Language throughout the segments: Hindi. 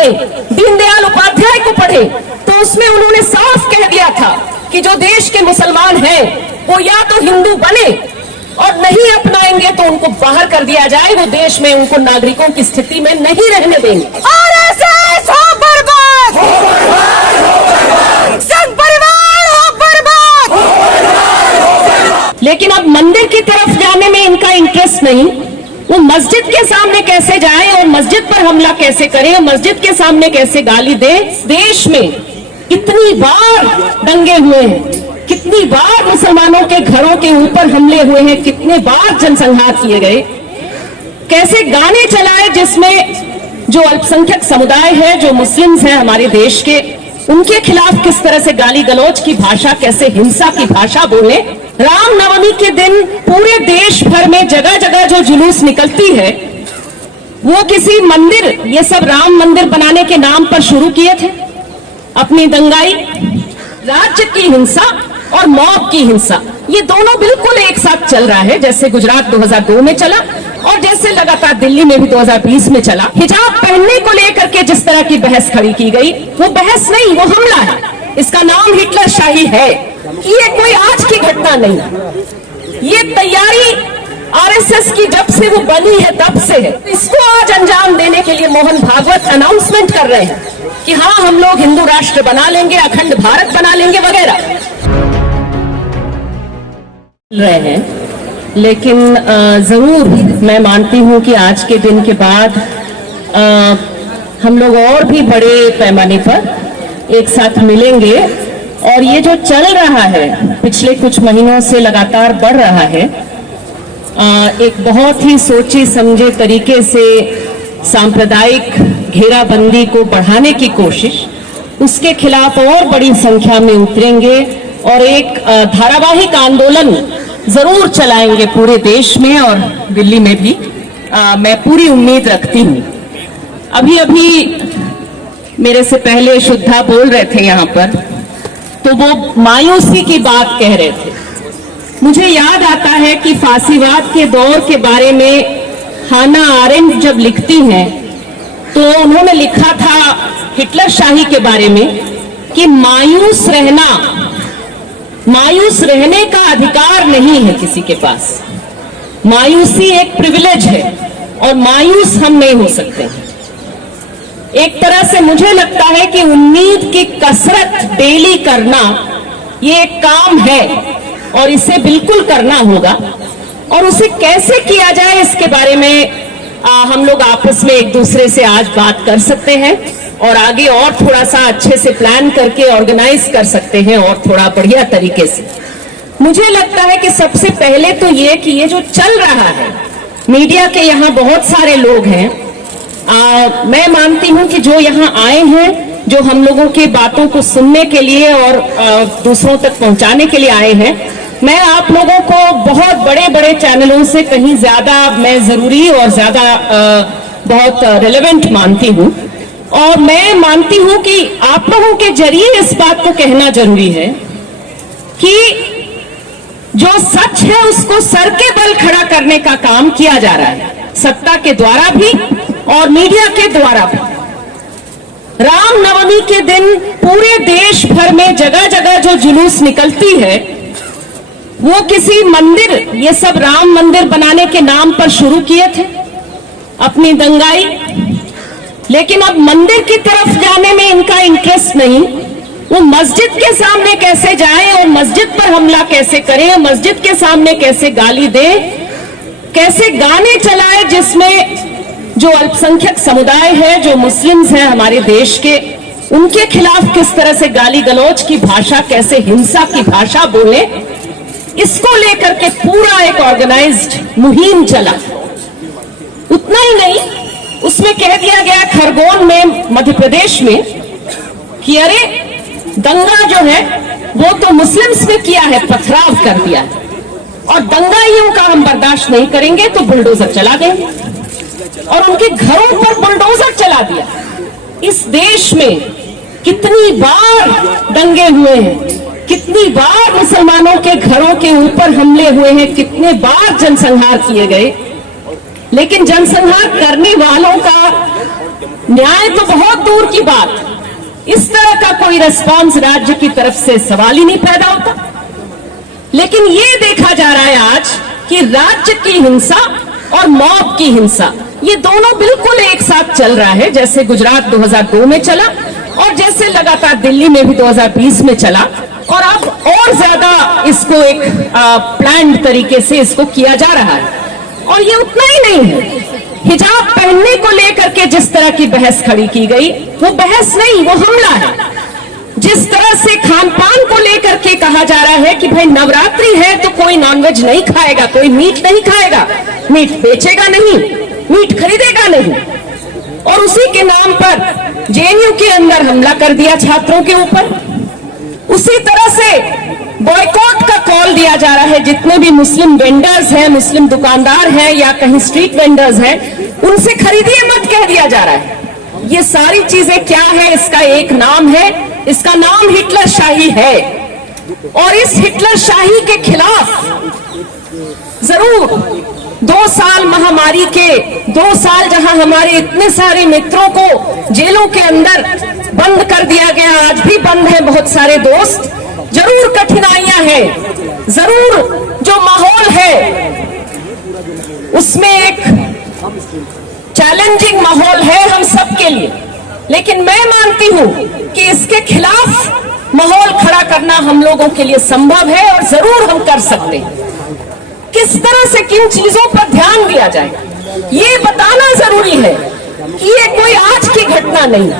पढ़े, दीनदयाल उपाध्याय को पढ़े, तो उसमें उन्होंने साफ कह दिया था कि जो देश के मुसलमान हैं वो या तो हिंदू बने और नहीं अपनाएंगे तो उनको बाहर कर दिया जाए, वो देश में उनको नागरिकों की स्थिति में नहीं रहने देंगे। आरएसएस हो बर्बाद, संघ परिवार हो बर्बाद। लेकिन अब मंदिर की तरफ जाने में इनका इंटरेस्ट नहीं, वो मस्जिद के सामने कैसे जाएं और मस्जिद पर हमला कैसे करें और मस्जिद के सामने कैसे गाली दें। देश में कितनी बार दंगे हुए हैं, कितनी बार मुसलमानों के घरों के ऊपर हमले हुए हैं, कितने बार जनसंहार किए गए, कैसे गाने चलाए जिसमें जो अल्पसंख्यक समुदाय है, जो मुस्लिम्स हैं हमारे देश के, उनके खिलाफ किस तरह से गाली गलौज की भाषा, कैसे हिंसा की भाषा बोले। रामनवमी के दिन पूरे देश भर में जगह जगह जो जुलूस निकलती है वो किसी मंदिर, ये सब राम मंदिर बनाने के नाम पर शुरू किए थे अपनी दंगाई। राज्य की हिंसा और मॉब की हिंसा, ये दोनों बिल्कुल एक साथ चल रहा है, जैसे गुजरात 2002 में चला और जैसे लगातार दिल्ली में भी 2020 में चला। हिजाब पहनने को लेकर के जिस तरह की बहस खड़ी की गई, वो बहस नहीं, वो हमला है। इसका नाम हिटलर शाही है। ये कोई आज की घटना नहीं, ये तैयारी आरएसएस की जब से वो बनी है तब से है। इसको आज अंजाम देने के लिए मोहन भागवत अनाउंसमेंट कर रहे हैं कि हाँ, हम लोग हिंदू राष्ट्र बना लेंगे, अखंड भारत बना लेंगे वगैरह रहे हैं। लेकिन जरूर मैं मानती हूं कि आज के दिन के बाद हम लोग और भी बड़े पैमाने पर एक साथ मिलेंगे और ये जो चल रहा है पिछले कुछ महीनों से लगातार बढ़ रहा है, एक बहुत ही सोचे समझे तरीके से सांप्रदायिक घेराबंदी को बढ़ाने की कोशिश, उसके खिलाफ और बड़ी संख्या में उतरेंगे और एक धारावाहिक आंदोलन जरूर चलाएंगे पूरे देश में और दिल्ली में भी। मैं पूरी उम्मीद रखती हूँ। अभी मेरे से पहले शुद्धा बोल रहे थे यहाँ पर, तो वो मायूसी की बात कह रहे थे। मुझे याद आता है कि फांसीवाद के दौर के बारे में हाना आरेंट जब लिखती हैं तो उन्होंने लिखा था हिटलर शाही के बारे में कि मायूस रहने का अधिकार नहीं है किसी के पास। मायूसी एक प्रिविलेज है और मायूस हम नहीं हो सकते। एक तरह से मुझे लगता है कि उम्मीद की कसरत डेली करना ये एक काम है और इसे बिल्कुल करना होगा। और उसे कैसे किया जाए इसके बारे में हम लोग आपस में एक दूसरे से आज बात कर सकते हैं और आगे और थोड़ा सा अच्छे से प्लान करके ऑर्गेनाइज कर सकते हैं और थोड़ा बढ़िया तरीके से। मुझे लगता है कि सबसे पहले तो ये कि ये जो चल रहा है, मीडिया के यहाँ बहुत सारे लोग हैं, मैं मानती हूँ कि जो यहाँ आए हैं, जो हम लोगों की बातों को सुनने के लिए और दूसरों तक पहुंचाने के लिए आए हैं, मैं आप लोगों को बहुत बड़े बड़े चैनलों से कहीं ज्यादा मैं जरूरी और ज्यादा बहुत रेलेवेंट मानती हूँ। और मैं मानती हूँ कि आप लोगों के जरिए इस बात को कहना जरूरी है कि जो सच है उसको सर के बल खड़ा करने का काम किया जा रहा है, सत्ता के द्वारा भी और मीडिया के द्वारा भी। रामनवमी के दिन पूरे देश भर में जगह जगह जो जुलूस निकलती है वो किसी मंदिर, ये सब राम मंदिर बनाने के नाम पर शुरू किए थे अपनी दंगाई। लेकिन अब मंदिर की तरफ जाने में इनका इंटरेस्ट नहीं, वो मस्जिद के सामने कैसे जाएं और मस्जिद पर हमला कैसे करें, मस्जिद के सामने कैसे गाली दें, कैसे गाने चलाए जिसमें जो अल्पसंख्यक समुदाय है, जो मुस्लिम्स हैं हमारे देश के, उनके खिलाफ किस तरह से गाली गलौज की भाषा, कैसे हिंसा की भाषा बोले। इसको लेकर के पूरा एक ऑर्गेनाइज्ड मुहिम चला। उतना ही नहीं, उसमें कह दिया गया खरगोन में, मध्य प्रदेश में, कि अरे दंगा जो है वो तो मुस्लिम्स ने किया है, पथराव कर दिया है और दंगाइयों का हम बर्दाश्त नहीं करेंगे, तो बुलडोजर चला देंगे और उनके घरों पर बुलडोजर चला दिया। इस देश में कितनी बार दंगे हुए हैं, कितनी बार मुसलमानों के घरों के ऊपर हमले हुए हैं, कितने बार जनसंहार किए गए। लेकिन जनसंहार करने वालों का न्याय तो बहुत दूर की बात, इस तरह का कोई रिस्पांस राज्य की तरफ से सवाल ही नहीं पैदा होता। लेकिन ये देखा जा रहा है आज कि राज्य की हिंसा और मॉब की हिंसा, ये दोनों बिल्कुल एक साथ चल रहा है। जैसे गुजरात 2002 में चला और जैसे लगातार दिल्ली में भी 2020 में चला, और अब और ज्यादा इसको एक प्लान्ड तरीके से इसको किया जा रहा है। और ये उतना ही नहीं है, हिजाब पहनने को लेकर के जिस तरह की बहस खड़ी की गई, वो बहस नहीं, वो हमला है। जिस तरह से खान पान को लेकर के कहा जा रहा है कि भाई नवरात्रि है तो कोई नॉनवेज नहीं खाएगा, कोई मीट नहीं खाएगा, मीट बेचेगा नहीं, मीट खरीदेगा नहीं, और उसी के नाम पर जेएनयू के अंदर हमला कर दिया छात्रों के ऊपर। उसी तरह से बॉयकॉट का कॉल दिया जा रहा है, जितने भी मुस्लिम वेंडर्स हैं, मुस्लिम दुकानदार हैं या कहीं स्ट्रीट वेंडर्स हैं, उनसे खरीदिए मत कह दिया जा रहा है। ये सारी चीजें क्या है, इसका एक नाम है, इसका नाम हिटलर शाही है। और इस हिटलर शाही के खिलाफ जरूर 2 साल महामारी के, 2 साल जहां हमारे इतने सारे मित्रों को जेलों के अंदर बंद कर दिया गया, आज भी बंद है बहुत सारे दोस्त, जरूर कठिनाइयां हैं, जरूर जो माहौल है उसमें एक चैलेंजिंग माहौल है हम सबके लिए। लेकिन मैं मानती हूं कि इसके खिलाफ माहौल खड़ा करना हम लोगों के लिए संभव है और जरूर हम कर सकते हैं। किस तरह से किन चीजों पर ध्यान दिया जाए, ये बताना जरूरी है कि ये कोई आज की घटना नहीं,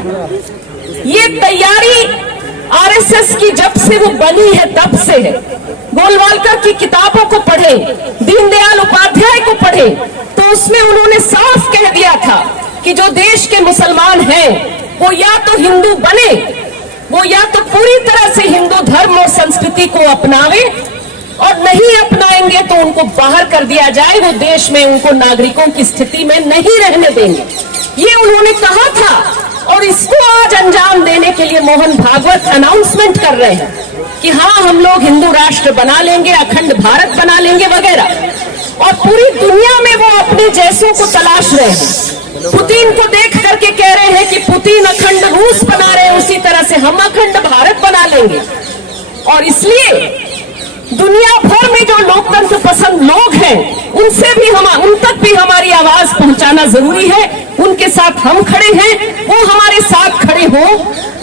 ये तैयारी आरएसएस की जब से वो बनी है तब से है। गोलवालकर की किताबों को पढ़े, दीनदयाल उपाध्याय को पढ़े, तो उसमें उन्होंने साफ कह दिया था कि जो देश के मुसलमान हैं वो या तो हिंदू बने, वो या तो पूरी तरह से हिंदू धर्म और संस्कृति को अपनावे, और नहीं अपनाएंगे तो उनको बाहर कर दिया जाए, वो देश में उनको नागरिकों की स्थिति में नहीं रहने देंगे। ये उन्होंने कहा था, और इसको आज अंजाम देने के लिए मोहन भागवत अनाउंसमेंट कर रहे हैं कि हाँ हम लोग हिंदू राष्ट्र बना लेंगे, अखंड भारत बना लेंगे वगैरह। और पूरी दुनिया में वो अपने जैसों को तलाश रहे हैं। पुतिन को देख करके कह रहे हैं कि पुतिन अखंड रूस बना रहे हैं, उसी तरह से हम अखंड भारत बना लेंगे। और इसलिए दुनिया भर में जो लोकतंत्र पसंद लोग हैं उनसे भी उन तक भी हमारी आवाज पहुंचाना जरूरी है। उनके साथ हम खड़े हैं, वो हमारे साथ खड़े हों।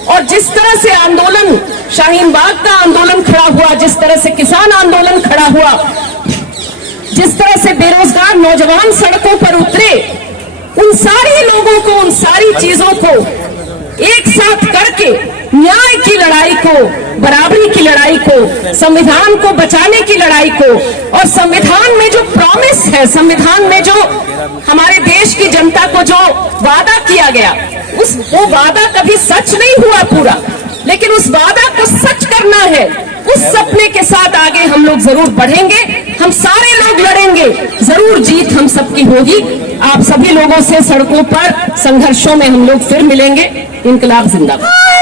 और जिस तरह से आंदोलन, शाहीन बाग का आंदोलन खड़ा हुआ, जिस तरह से किसान आंदोलन खड़ा हुआ, जिस तरह से बेरोजगार नौजवान सड़कों पर उतरे, उन सारे लोगों को, उन सारी चीजों को एक साथ करके न्याय की लड़ाई को, बराबरी की लड़ाई को, संविधान को बचाने की लड़ाई को, और संविधान में जो प्रॉमिस है, संविधान में जो हमारे देश की जनता को जो वादा किया गया, वो वादा कभी सच नहीं हुआ पूरा, लेकिन उस वादा को सच करना है। उस सपने के साथ आगे हम लोग जरूर बढ़ेंगे, हम सारे लोग लड़ेंगे, जरूर जीत हम सबकी होगी। आप सभी लोगों से सड़कों पर संघर्षों में हम लोग फिर मिलेंगे। इनकलाब जिंदाबाद।